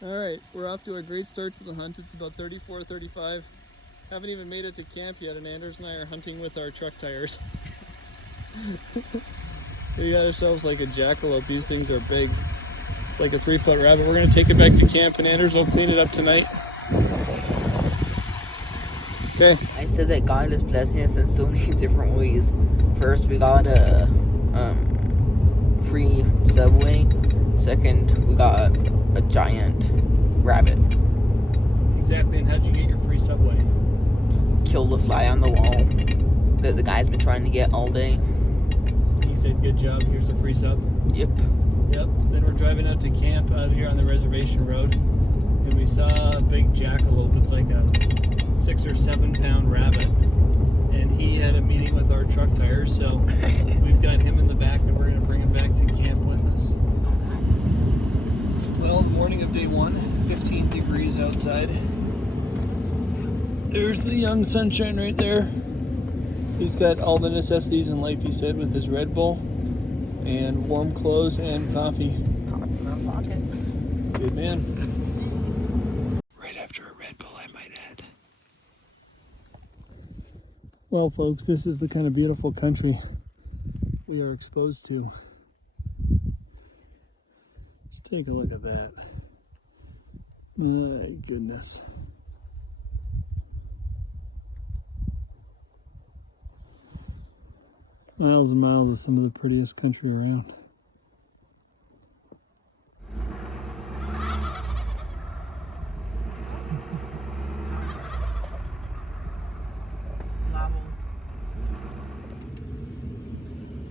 All right, we're off to a great start to the hunt. It's about 34, 35. Haven't even made it to camp yet, and Anders and I are hunting with our truck tires. We got ourselves like a jackalope. These things are big. It's like a 3-foot rabbit. We're gonna take it back to camp, and Anders will clean it up tonight. Okay. I said that God is blessing us in so many different ways. First, we got a free Subway. Second, we got a giant rabbit. Exactly, and how'd you get your free Subway? Killed a fly on the wall that the guy's been trying to get all day. He said, good job, here's a free sub. Yep. Yep, then we're driving out to camp out here on the reservation road, and we saw a big jackalope. It's like a 6 or 7 pound rabbit, and he had a meeting with our truck tires, so we've got him in the back, and we're going to bring him back to camp with us. Well, morning of day 1, 15 degrees outside. There's the young sunshine right there. He's got all the necessities in life, he said, with his Red Bull and warm clothes and coffee. Coffee in my pocket. Good man. Right after a Red Bull, I might add. Well, folks, this is the kind of beautiful country we are exposed to. Let's take a look at that. My goodness. Miles and miles of some of the prettiest country around.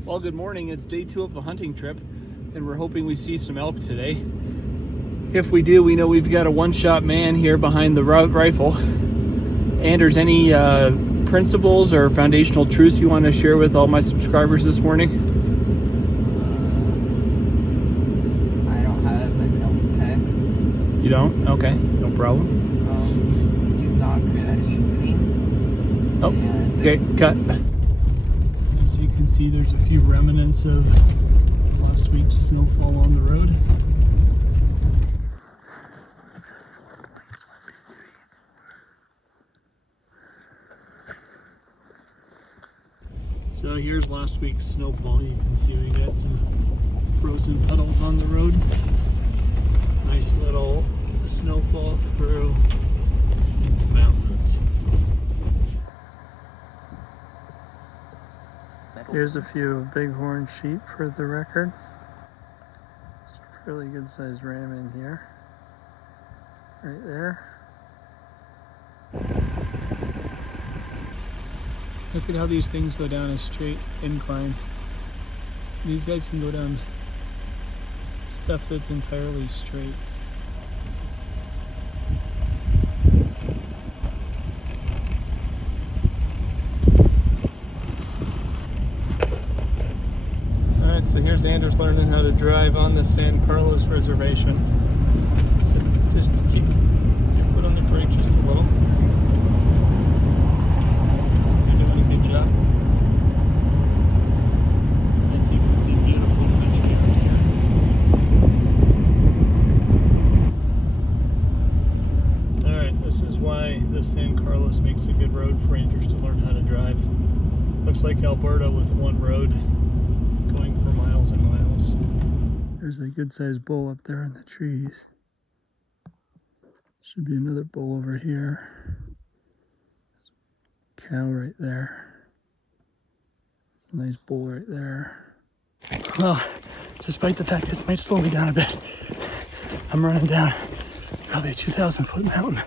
Well, good morning. It's day 2 of the hunting trip, and we're hoping we see some elk today. If we do, we know we've got a one-shot man here behind the rifle. Anders, any principles or foundational truths you want to share with all my subscribers this morning? I don't have an elk tag. You don't? Okay, no problem. He's not good at shooting. Oh, And okay, cut. As you can see, there's a few remnants of last week's snowfall on the road. So here's last week's snowfall. You can see we got some frozen puddles on the road. Nice little snowfall through the mountains. Here's a few bighorn sheep for the record. It's a fairly good sized ram in here. Right there. Look at how these things go down a straight incline. These guys can go down stuff that's entirely straight. Alright, so here's Anders learning how to drive on the San Carlos reservation. So just keep your foot on the brake just a little. Job. As you can see, beautiful country out here. Alright, this is why the San Carlos makes a good road for Anders to learn how to drive. Looks like Alberta with one road going for miles and miles. There's a good sized bull up there in the trees. Should be another bull over here. Cow right there. Nice bull right there. Well, despite the fact this might slow me down a bit, I'm running down probably a 2,000-foot mountain.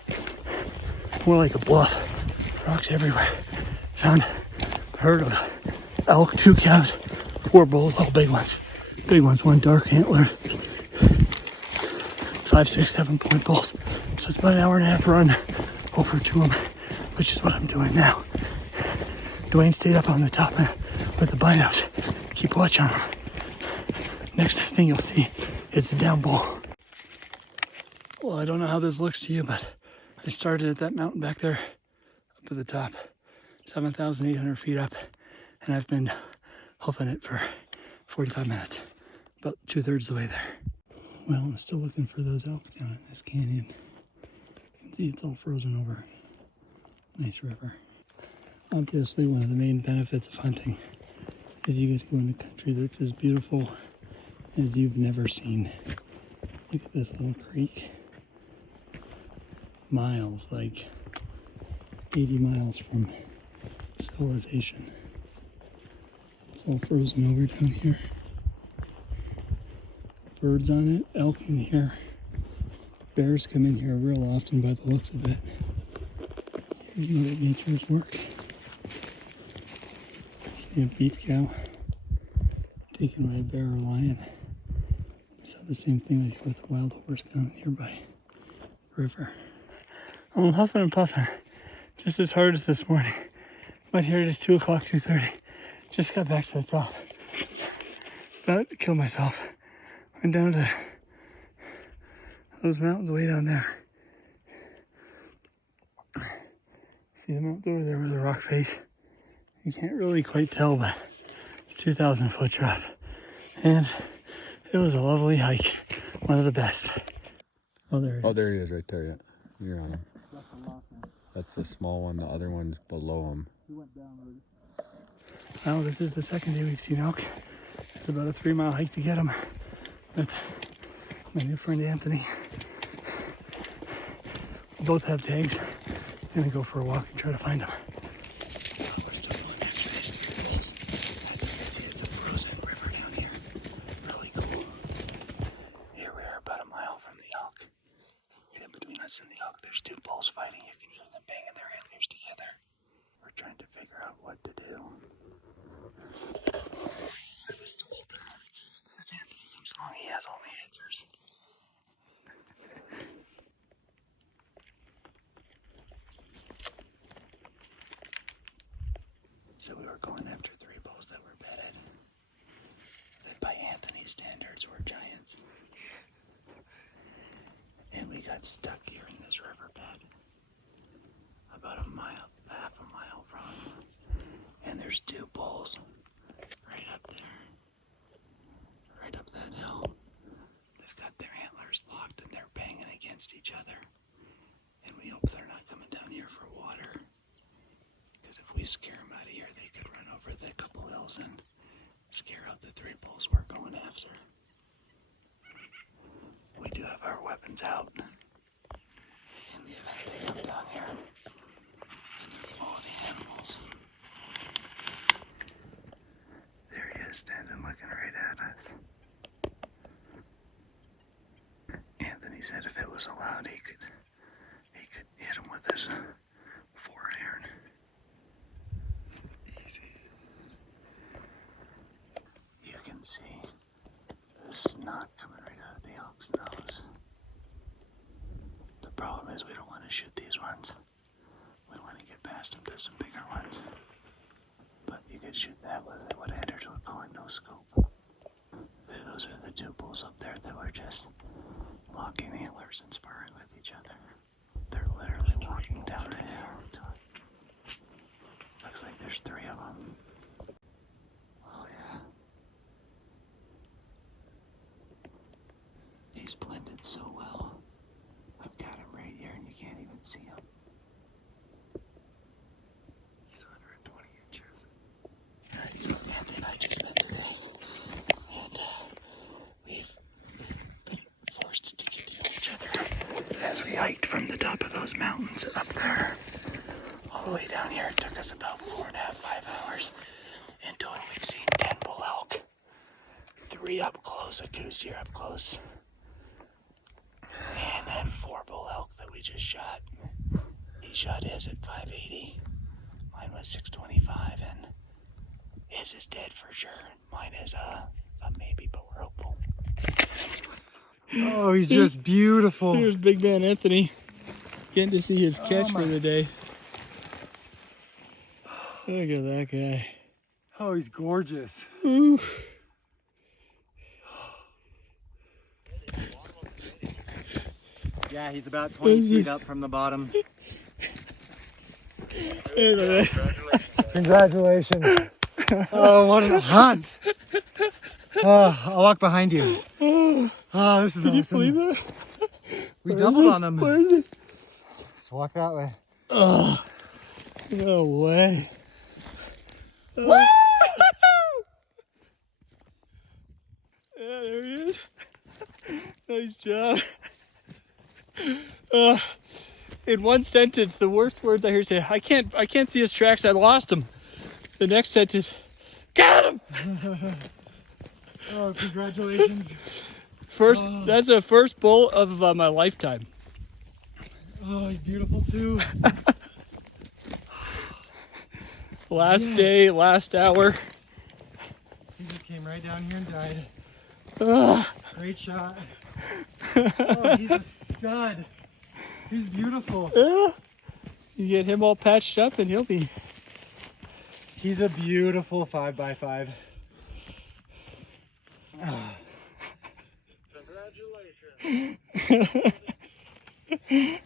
More like a bluff. Rocks everywhere. Found a herd of elk, 2 cows, 4 bulls, all big ones. Big ones, 1 dark antler. 5, 6, 7 point bulls. So it's about an hour-and-a-half run over to them, which is what I'm doing now. Dwayne stayed up on the top with the binos. Keep watch on him. Next thing you'll see is the down bull. Well, I don't know how this looks to you, but I started at that mountain back there, up at the top, 7,800 feet up, and I've been hoofing it for 45 minutes, about 2/3 the way there. Well, I'm still looking for those elk down in this canyon. You can see it's all frozen over. Nice river. Obviously, one of the main benefits of hunting is you get to go into country that's as beautiful as you've never seen. Look at this little creek. Miles, like 80 miles from civilization. It's all frozen over down here. Birds on it, elk in here. Bears come in here real often by the looks of it. You know that nature's work. I see a beef cow taken by a bear or lion. I saw the same thing like with a wild horse down a nearby river. I'm huffing and puffing just as hard as this morning. But here it is 2 o'clock, 2:30. Just got back to the top. About to kill myself. Went down to those mountains way down there. See the mountains over there with the rock face? You can't really quite tell, but it's 2,000 foot drop. And it was a lovely hike. One of the best. Oh, there it is. Oh, there he is right there, yeah. You're on him. That's the small one. The other one's below him. Well, this is the second day we've seen elk. It's about a 3-mile hike to get them with my new friend Anthony. We both have tags. Gonna go for a walk and try to find them. We're still going after these 3 bulls. As you can see, it's a frozen river down here. Really cool. Here we are about a mile from the elk. Right in between us and the elk, there's 2 bulls fighting. You can hear them banging their antlers together. We're trying to figure out what to do. I was told if Anthony comes along, he has all the answers. So we were going after 3 bulls that were bedded. That by Anthony's standards were giants. And we got stuck here in this river bed. About half a mile from. And there's 2 bulls right up there. Right up that hill. They've got their antlers locked and they're banging against each other. And we hope they're not coming down here for water. Because if we scare them out of here, they could run over the couple hills and scare out the 3 bulls we're going after. We do have our weapons out. In the event they come down here, and they're quality animals. There he is, standing looking right at us. Anthony said if it was allowed, he could hit him with his 4-iron. Easy. You can see the snot coming right out of the elk's nose. The problem is we don't want to shoot these ones. We want to get past them to some bigger ones. But you could shoot that with what Anders would call a no scope. Those are the 2 bulls up there that were just locking antlers and sparring with each other. They're literally walking down a hill. Looks like there's 3 of them. Oh yeah. He's blended so well. I've got him right here and you can't even see him. He's 120 inches. Alright, so Andy and I just met today. And we've been forced to get to know each other as we hiked from the top of those mountains up there all the way down here. It took us about 4.5, 5 hours. In total, we've seen 10 bull elk, 3 up close, a goose here up close, and then 4 bull elk that we just shot. He shot his at 580, mine was 625, and his is dead for sure. Mine is a maybe, but we're hopeful. Oh, he's just beautiful. Here's Big Man Anthony, getting to see his catch for the day. Look at that guy. Oh, he's gorgeous. Ooh. Yeah, he's about 20 feet up from the bottom. Congratulations. Oh, what a hunt. Oh, I'll walk behind you. Oh, this is Can you awesome. believe that? We Where doubled is it? on them. Where is it? Just walk that way. Oh, no way. Yeah, there he is. Nice job. In one sentence, the worst words I hear say, I can't see his tracks, I lost him. The next sentence, got him! Oh, congratulations. That's the first bull of my lifetime. Oh, he's beautiful too. Last Yes. day, last hour. He just came right down here and died. Ugh. Great shot. Oh, he's a stud. He's beautiful. You get him all patched up and he'll be... He's a beautiful 5x5.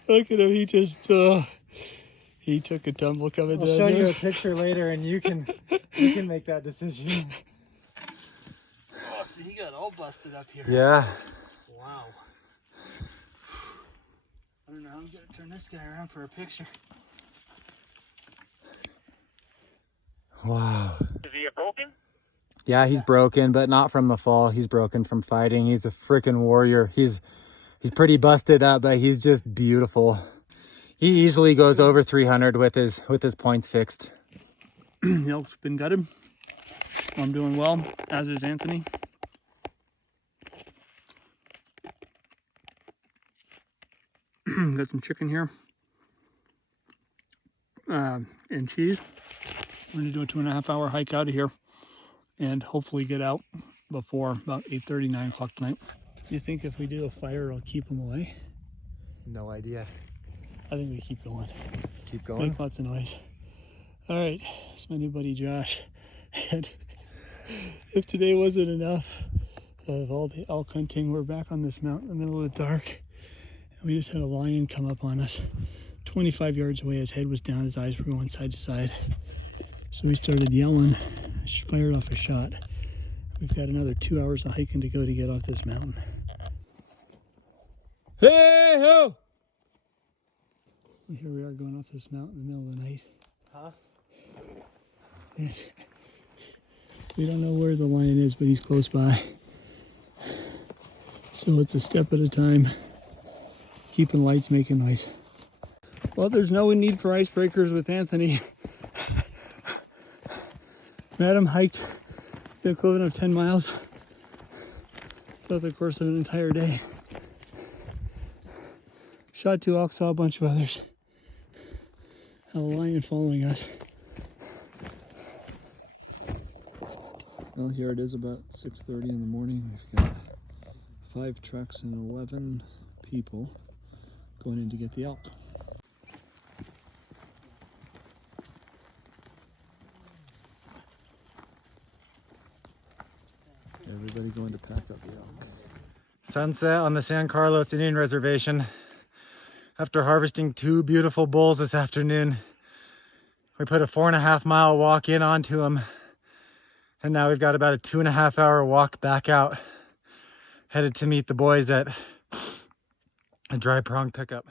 Look at him, he just... he took a tumble coming I'll down show you there. a picture later and you can make that decision. Oh, so he got all busted up here. Yeah. Wow. I don't know how I'm gonna turn this guy around for a picture. Wow. Is he broken? Yeah, he's broken, but not from the fall. He's broken from fighting. He's a freaking warrior. He's pretty busted up, but he's just beautiful. He easily goes over 300 with his points fixed. The elk's been gutted. I'm doing well, as is Anthony. Got some chicken here. And cheese. I'm going to do a 2.5 hour hike out of here and hopefully get out before about 8:30, 9 o'clock tonight. Do you think if we do a fire, it'll keep them away? No idea. I think we keep going. Keep going. Make lots of noise. All right, it's my new buddy Josh. And if today wasn't enough of all the elk hunting, we're back on this mountain in the middle of the dark. And we just had a lion come up on us 25 yards away. His head was down, his eyes were going side to side. So we started yelling, fired off a shot. We've got another 2 hours of hiking to go to get off this mountain. Hey ho! Here we are going off this mountain in the middle of the night. Huh? We don't know where the lion is, but he's close by. So it's a step at a time. Keeping lights, making noise. Well, there's no need for icebreakers with Anthony. Madam hiked the equivalent of 10 miles throughout the course of an entire day. Shot 2 elk, saw a bunch of others. Had a lion following us. Well, here it is about 6:30 in the morning. We've got 5 trucks and 11 people going in to get the elk. Everybody going to pack up the elk. Sunset on the San Carlos Indian Reservation. After harvesting 2 beautiful bulls this afternoon, we put a 4.5 mile walk in onto them. And now we've got about a 2.5 hour walk back out, headed to meet the boys at a dry prong pickup.